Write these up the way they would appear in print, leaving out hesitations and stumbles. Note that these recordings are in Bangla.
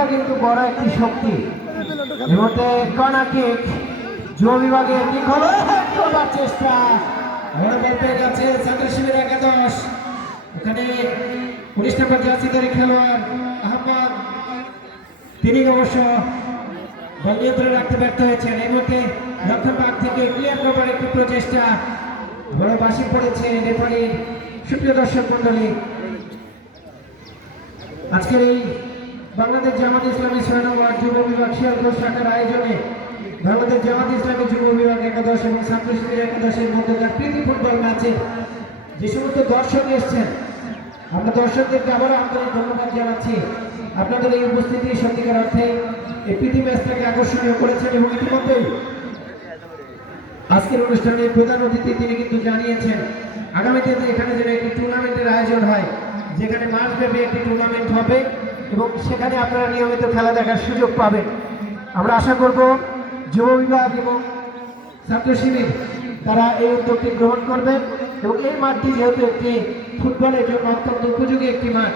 যুবকরা কিন্তু বড় একটি শক্তি। এর মধ্যে কর্নার কিক যুব বিভাগের কিক হলো, করবার চেষ্টা পেয়ে গেছে ছাত্র শিবির একাদশ। এখানে 19 নম্বর জার্সিধারী খেলোয়াড় আহমদ, তিনি অবশ্য বল নিয়ন্ত্রণে রাখতে ব্যর্থ হয়েছেন। এই মুহূর্তে রক্ষণ ভাগ থেকে ক্লিয়ার করবার একটি প্রচেষ্টা, বড় বাসি পড়েছে রেফারির। সুপ্রিয় দর্শক মন্ডলী, আজকের এই বাংলাদেশ জামাত ইসলামী 6 নম্বর যুব বিভাগ শিয়ালকোট শাখার আয়োজনে বাংলাদেশ জামাত ইসলামী যুব বিভাগ একাদশ এবং ছাত্র শিবির একাদশের মধ্যকার প্রীতি ফুটবল ম্যাচে যে সমস্ত দর্শক এসেছেন, আমরা দর্শকদেরকে আবারও আন্তরিক ধন্যবাদ জানাচ্ছি। আপনাদের এই উপস্থিতি সত্যিকার অর্থে এই প্রীতি ম্যাচটাকে আকর্ষণীয় করেছেন এবং ইতিমধ্যেই আজকের অনুষ্ঠানে প্রধান অতিথি তিনি কিন্তু জানিয়েছেন আগামীতে এখানে যেন একটি টুর্নামেন্টের আয়োজন হয়, যেখানে মাসব্যাপী একটি টুর্নামেন্ট হবে এবং সেখানে আপনারা নিয়মিত খেলা দেখার সুযোগ পাবেন। আমরা আশা করব যুব বিভাগ এবং ছাত্র শিবির তারা এই উদ্যোগটি গ্রহণ করবেন এবং এই মাঠটি যেহেতু একটি ফুটবলের জন্য অত্যন্ত উপযোগী একটি মাঠ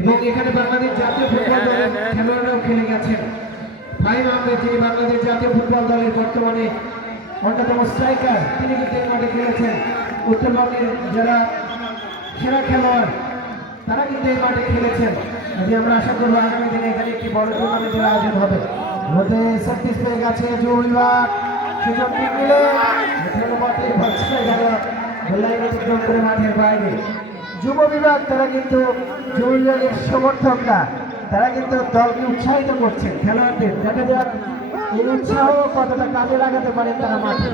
এবং এখানে বাংলাদেশ জাতীয় ফুটবল দলের খেলোয়াড়রাও খেলে গেছেন। ফাহিম আহমেদ, যিনি বাংলাদেশ জাতীয় ফুটবল দলের বর্তমানে অন্যতম স্ট্রাইকার, তিনি কিন্তু এই মাঠে খেলেছেন। উত্তরবঙ্গের যারা সেরা খেলোয়াড় তারা কিন্তু এই মাঠে খেলেছেন। আজকে আমরা আশা করবো আগামী দিনে এখানে একটি বড় টুর্নামেন্টের আয়োজন হবে। মধ্যে সার্ভিস পেয়ে গেছে যুব বিভাগ, সুযোগ মিলে করে মাঠের বাইরে যুব বিভাগ তারা কিন্তু যুব বিভাগের সমর্থকরা তারা কিন্তু দলকে উৎসাহিত করছেন খেলোয়াড়দের। দেখা যাক এই উৎসাহ কতটা কাজে লাগাতে পারেন তারা মাঠে।